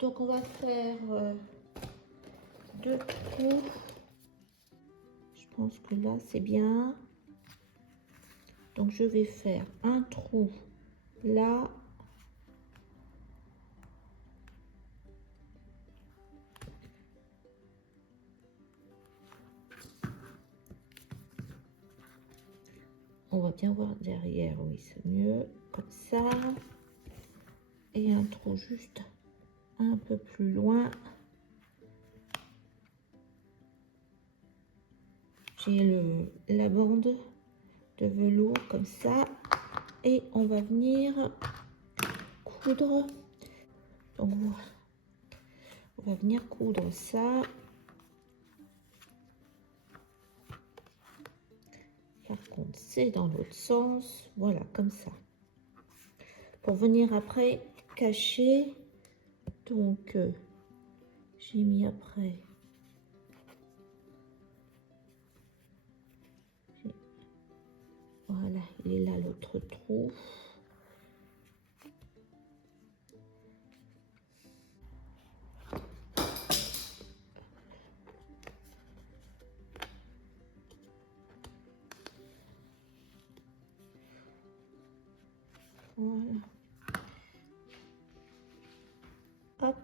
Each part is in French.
Donc on va faire 2 trous. Je pense que là c'est bien. Donc je vais faire un trou là. On va bien voir derrière, oui c'est mieux, comme ça. Et un trou juste un peu plus loin. J'ai la bande de velours comme ça. Et on va venir coudre. Donc voilà. On va venir coudre ça. Par contre, c'est dans l'autre sens. Voilà, comme ça. Pour venir après cacher. Donc, j'ai mis après. Voilà, il est là l'autre trou. Voilà. Hop.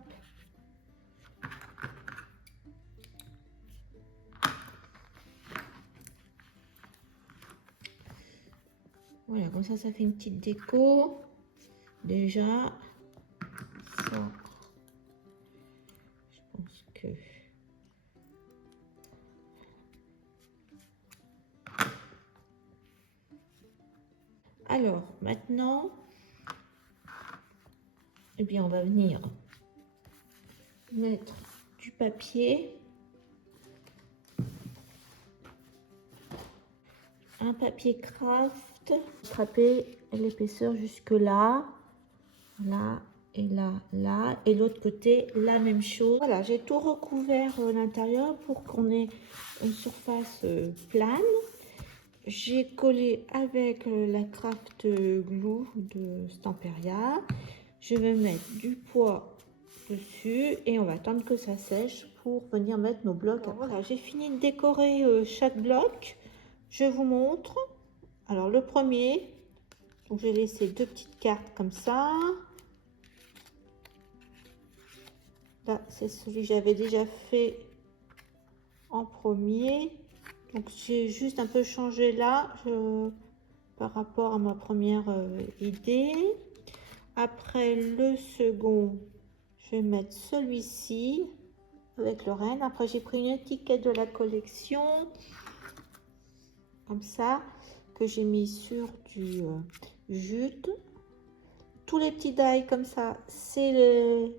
Voilà, comme ça fait une petite déco. Déjà, ça, je pense que... Alors, maintenant, eh bien, on va venir mettre du papier. Un papier craft. Attraper l'épaisseur jusque là. Là et là, là. Et l'autre côté, la même chose. Voilà, j'ai tout recouvert l'intérieur pour qu'on ait une surface plane. J'ai collé avec la craft glue de Stamperia. Je vais mettre du poids dessus et on va attendre que ça sèche pour venir mettre nos blocs. Alors, voilà, j'ai fini de décorer chaque bloc. Je vous montre. Alors le premier, donc j'ai laissé 2 petites cartes comme ça. Là, c'est celui que j'avais déjà fait en premier. Donc j'ai juste un peu changé là par rapport à ma première idée. Après le second, je vais mettre celui-ci avec le renne. Après j'ai pris une étiquette de la collection comme ça que j'ai mis sur du jute. Tous les petits die comme ça, c'est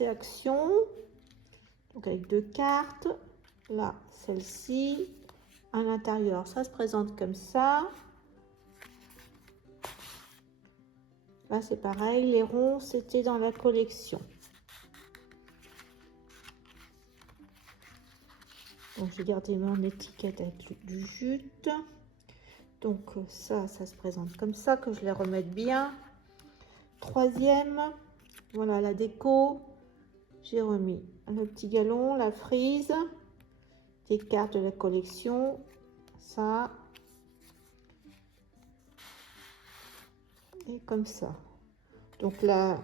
Action. Donc avec 2 cartes. Là, celle-ci. À l'intérieur, ça se présente comme ça. Là, c'est pareil. Les ronds, c'était dans la collection. Donc, j'ai gardé mon étiquette avec du jute. Donc, ça se présente comme ça, que je les remette bien. Troisième, voilà la déco. J'ai remis le petit galon, la frise, des cartes de la collection, ça. Et comme ça. Donc là,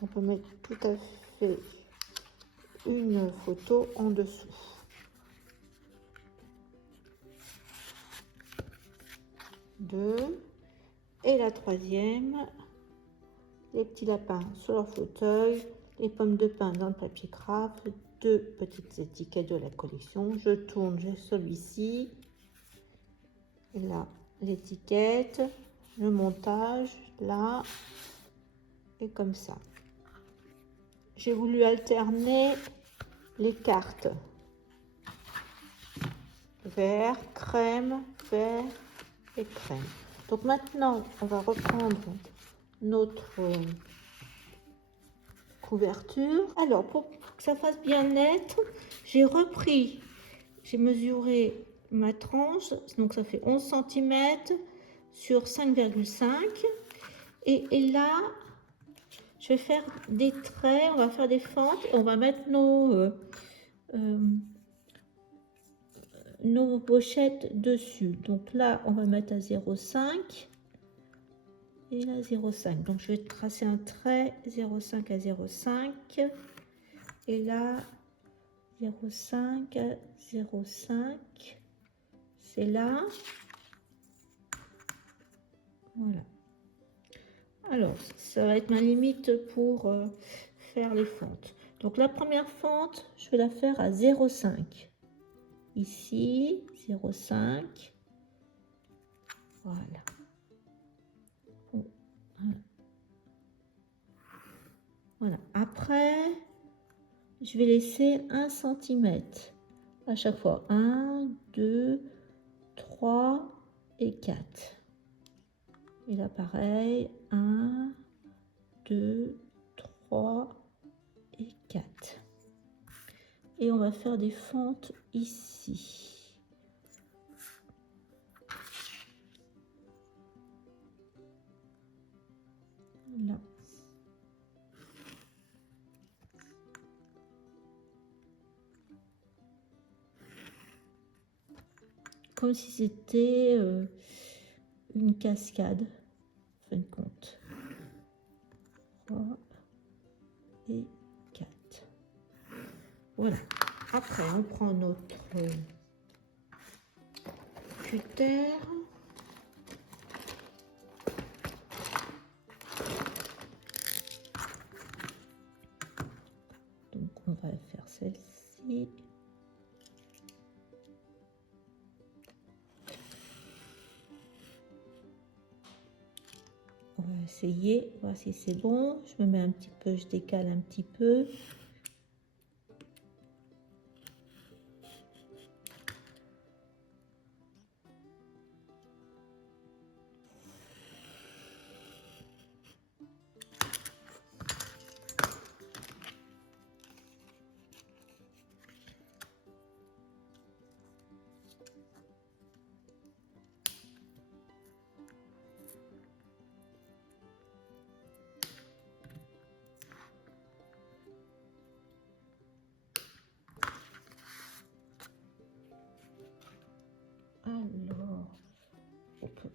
on peut mettre tout à fait une photo en dessous. Deux. Et la troisième, les petits lapins sur leur fauteuil, les pommes de pin dans le papier craft, 2 petites étiquettes de la collection. Je tourne, j'ai celui-ci. Et là, l'étiquette, le montage, là, et comme ça. J'ai voulu alterner les cartes. Vert, crème, vert et crème. Donc maintenant, on va reprendre notre couverture. Alors, pour que ça fasse bien net, j'ai mesuré ma tranche, donc ça fait 11 cm sur 5,5. Et là, je vais faire des traits, on va faire des fentes et on va mettre nos pochettes dessus. Donc là, on va mettre à 0,5 et là 0,5. Donc je vais tracer un trait 0,5 à 0,5 et là 0,5 à 0,5. C'est là. Voilà. Alors, ça va être ma limite pour faire les fentes. Donc la première fente, je vais la faire à 0,5. Ici, 0,5. Voilà. Voilà. Après, je vais laisser 1 cm à chaque fois. 1, 2, 3 et 4. Et là, pareil. 1, 2, 3 et 4. Et on va faire des fentes ici. Là. Comme si c'était une cascade, en fin de compte. 3 et 4. Voilà. Après, on prend notre cutter. Donc, on va faire celle-ci. On va essayer, voir si c'est bon. Je me mets un petit peu, je décale un petit peu.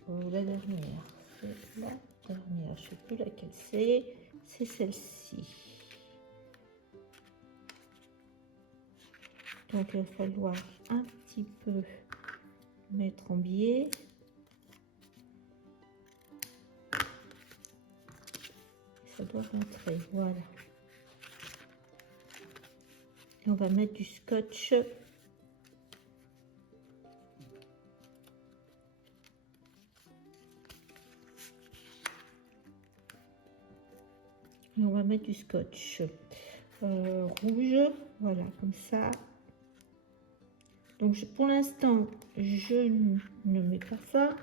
Alors, la dernière, c'est la dernière, je ne sais plus laquelle c'est celle-ci. Donc il va falloir un petit peu mettre en biais. Ça doit rentrer, voilà. Et on va mettre du scotch. Et on va mettre du scotch rouge, voilà, comme ça. Donc pour l'instant, je ne mets pas ça.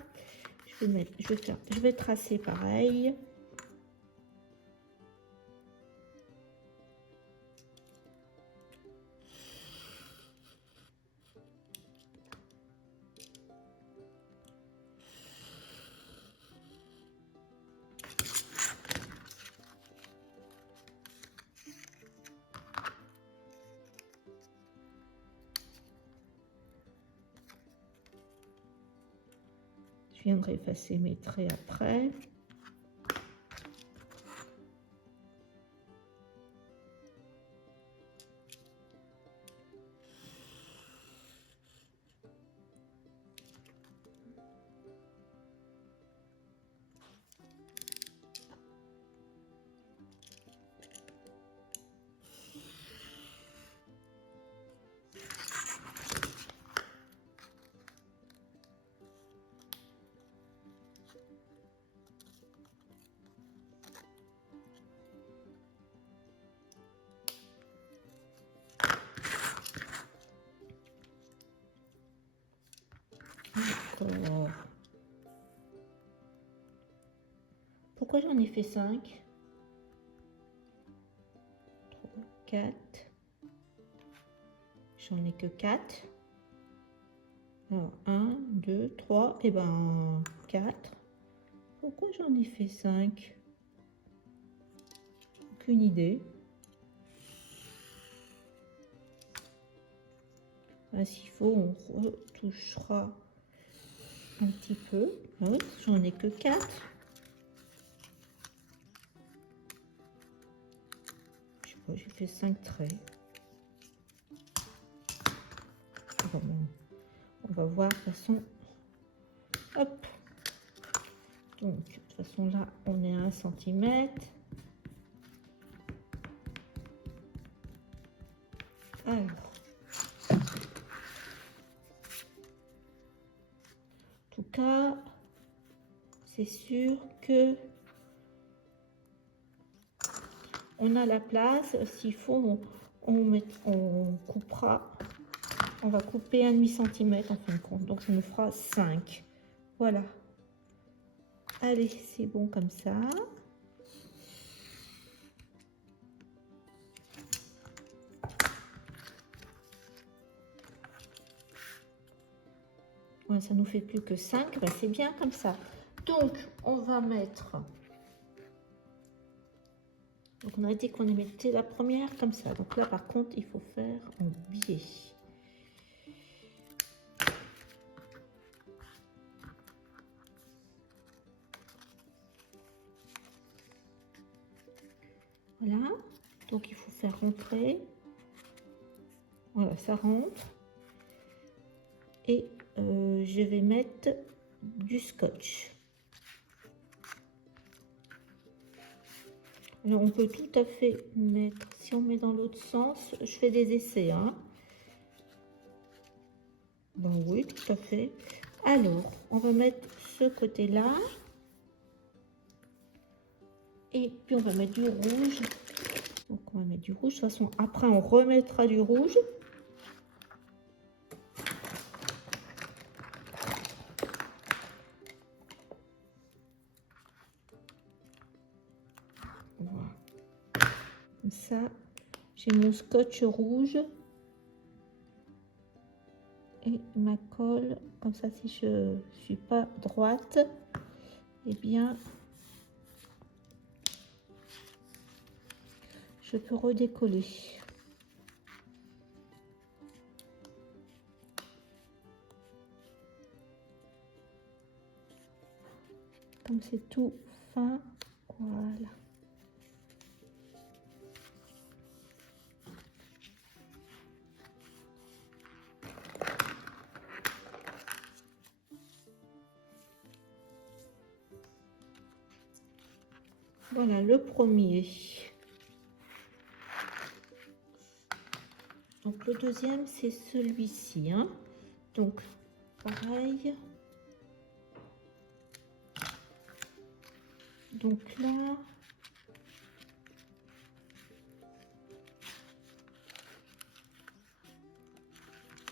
Je vais tracer pareil. Je viendrai effacer mes traits après. Pourquoi j'en ai fait 5? 3, 4. J'en ai que 4. Alors 1, 2, 3, et ben 4. Pourquoi j'en ai fait 5? aucune idée. S'il faut, on retouchera un petit peu. J'en ai que 4. Je sais pas, j'ai fait 5 traits. Bon, on va voir de toute façon. Hop. Donc, de toute façon, là, on est à 1 cm. Alors. En tout cas, c'est sûr que on a la place. S'il faut, on coupera. On va couper 1,5 cm en fin de compte. Donc, ça nous fera 5. Voilà. Allez, c'est bon comme ça. Ouais, ça nous fait plus que 5. Ben, c'est bien comme ça. Donc, on va mettre... Donc, on a dit qu'on mettait la première comme ça. Donc là, par contre, il faut faire en biais. Voilà. Donc, il faut faire rentrer. Voilà, ça rentre. Et je vais mettre du scotch. Alors, on peut tout à fait mettre, si on met dans l'autre sens, je fais des essais, hein. Ben oui, tout à fait. Alors, on va mettre ce côté-là. Et puis, on va mettre du rouge. Donc, on va mettre du rouge. De toute façon, après, on remettra du rouge. Voilà. Comme ça, j'ai mon scotch rouge. Et ma colle. Comme ça, si je ne suis pas droite, eh bien... je peux redécoller. Comme c'est tout fin, voilà. Voilà le premier. Donc le deuxième, c'est celui-ci, hein. Donc pareil. Donc là,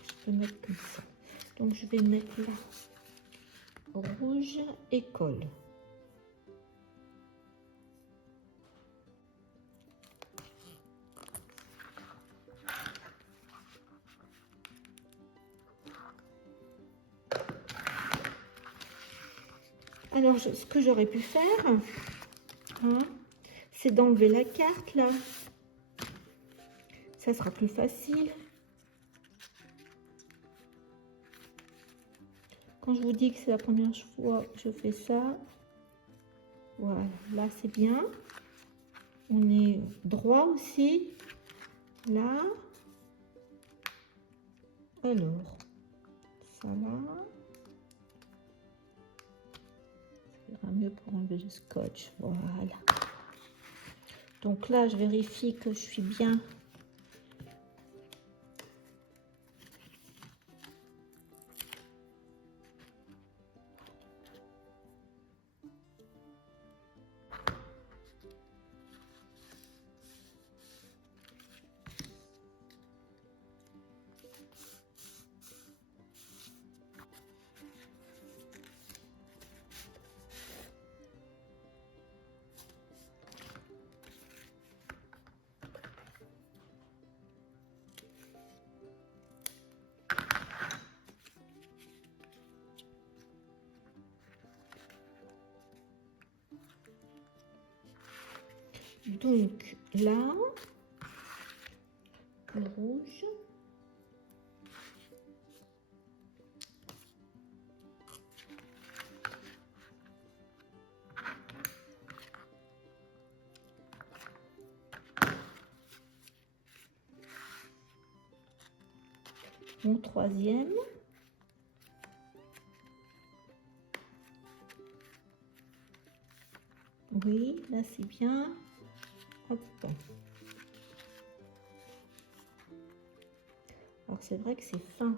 je peux mettre comme ça. Donc je vais mettre là rouge et colle. Alors, ce que j'aurais pu faire, hein, c'est d'enlever la carte, là. Ça sera plus facile. Quand je vous dis que c'est la première fois que je fais ça, voilà, là, c'est bien. On est droit aussi, là. Alors, ça là. Mieux pour enlever le scotch, voilà. Donc là je vérifie que je suis bien Donc là, le rouge. Mon troisième. Oui, là c'est bien. Hop. Alors c'est vrai que c'est fin.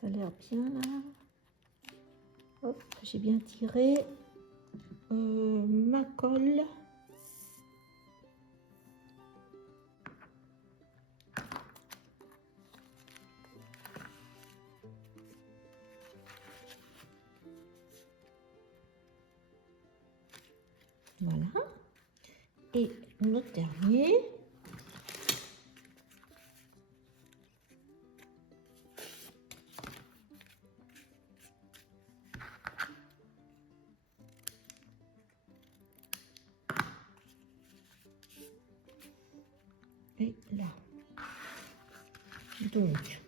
Ça a l'air bien là. Hop, j'ai bien tiré ma colle. Voilà. Et notre dernier. Et là. Donc.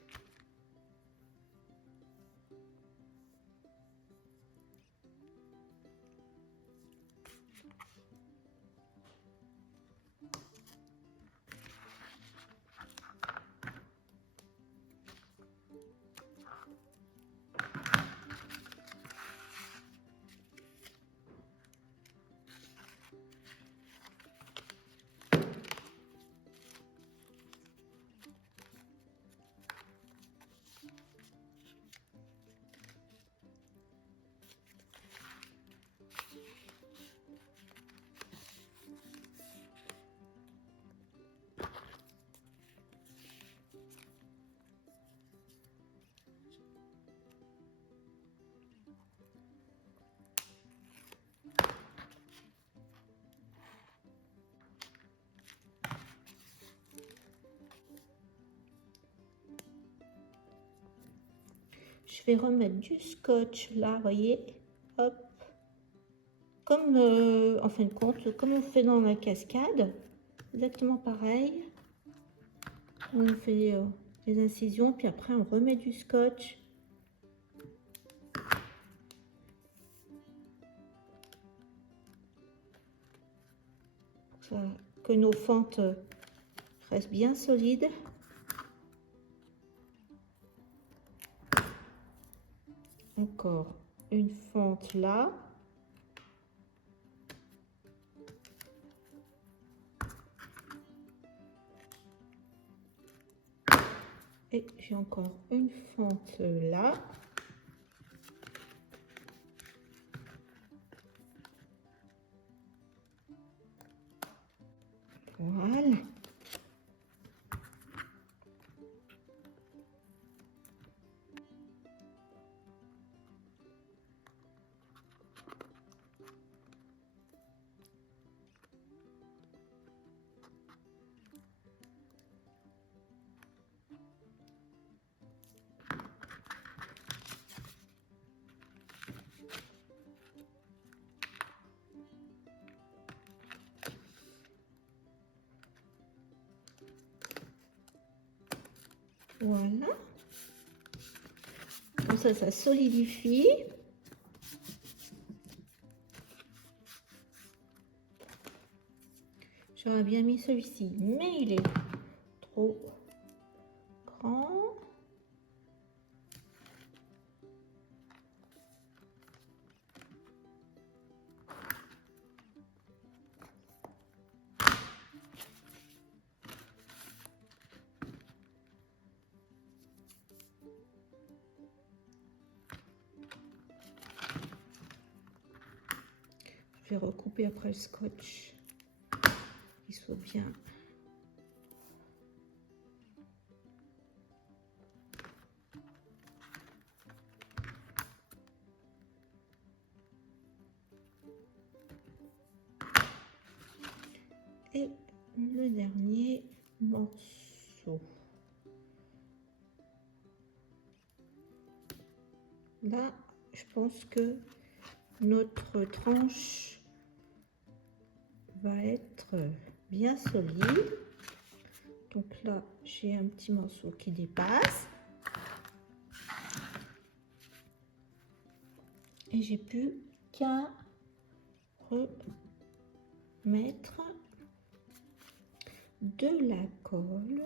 Je vais remettre du scotch là, vous voyez, hop, comme en fin de compte, comme on fait dans la cascade, exactement pareil. On fait les incisions, puis après on remet du scotch. Ça, que nos fentes restent bien solides. Encore une fente là. Et j'ai encore une fente là. Voilà. Voilà. Comme ça solidifie. J'aurais bien mis celui-ci, mais il est trop grand. Je vais recouper après le scotch, qu'il soit bien. Et le dernier morceau. Là, je pense que notre tranche va être bien solide. Donc là, j'ai un petit morceau qui dépasse. Et j'ai plus qu'à remettre de la colle.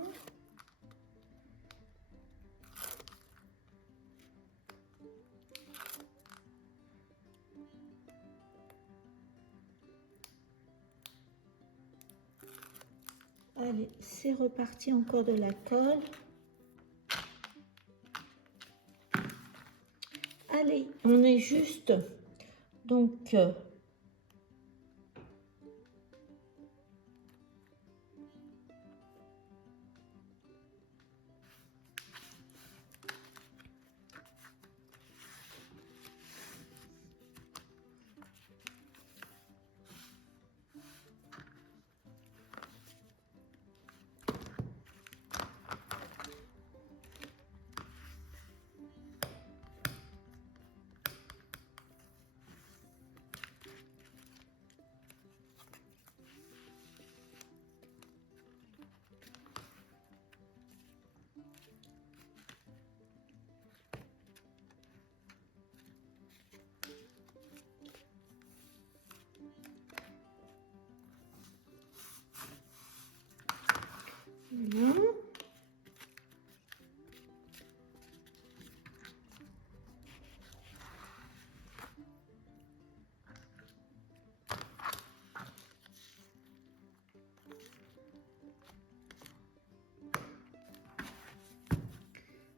Allez, c'est reparti, encore de la colle. Allez, on est juste. Donc,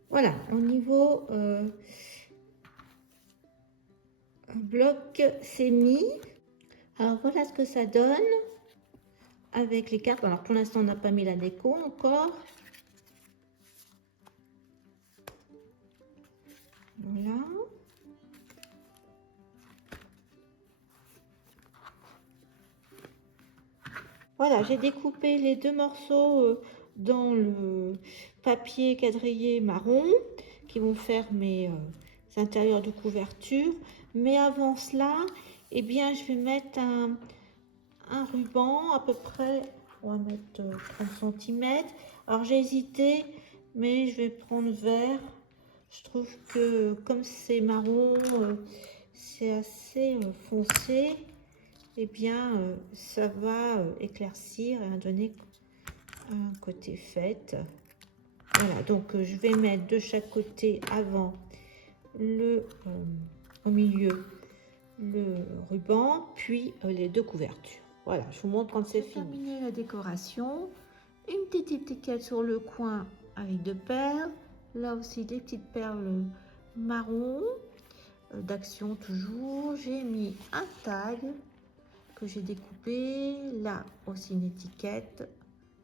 voilà, au niveau bloc, c'est mis. Alors voilà ce que ça donne avec les cartes. Alors pour l'instant, on n'a pas mis la déco encore. Voilà. Voilà, j'ai découpé les deux morceaux dans le papier quadrillé marron qui vont faire mes intérieurs de couverture. Mais avant cela, eh bien, je vais mettre un ruban à peu près, on va mettre 30 cm. Alors j'ai hésité, mais je vais prendre vert. Je trouve que comme c'est marron, c'est assez foncé. Eh bien, ça va éclaircir et donner un côté fête. Voilà, donc je vais mettre de chaque côté avant au milieu le ruban, puis les deux couvertures. Voilà, je vous montre quand c'est fini. Terminé la décoration. Une petite étiquette sur le coin avec deux perles. Là aussi, des petites perles marron d'Action toujours. J'ai mis un tag que j'ai découpé. Là aussi une étiquette,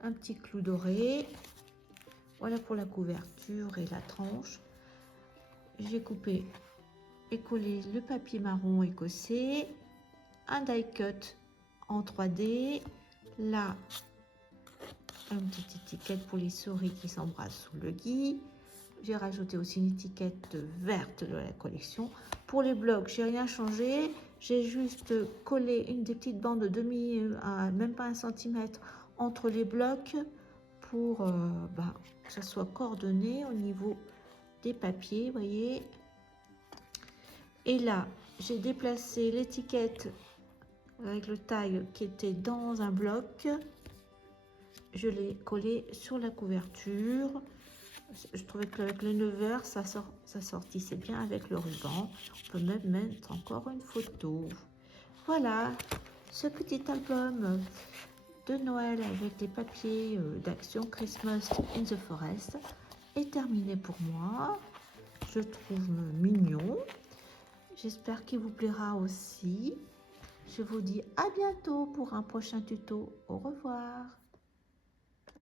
un petit clou doré. Voilà pour la couverture et la tranche. J'ai coupé et collé le papier marron écossais, un die cut en 3D. Là, une petite étiquette pour les souris qui s'embrassent sous le gui. J'ai rajouté aussi une étiquette verte de la collection. Pour les blocs, j'ai rien changé. J'ai juste collé une des petites bandes de même pas 1 cm entre les blocs pour que ça soit coordonné au niveau des papiers, vous voyez. Et là, j'ai déplacé l'étiquette avec le tag qui était dans un bloc. Je l'ai collé sur la couverture. Je trouvais qu'avec les 9 heures, ça sortissait bien avec le ruban. On peut même mettre encore une photo. Voilà, ce petit album de Noël avec les papiers d'Action Christmas in the Forest est terminé pour moi. Je trouve mignon. J'espère qu'il vous plaira aussi. Je vous dis à bientôt pour un prochain tuto. Au revoir.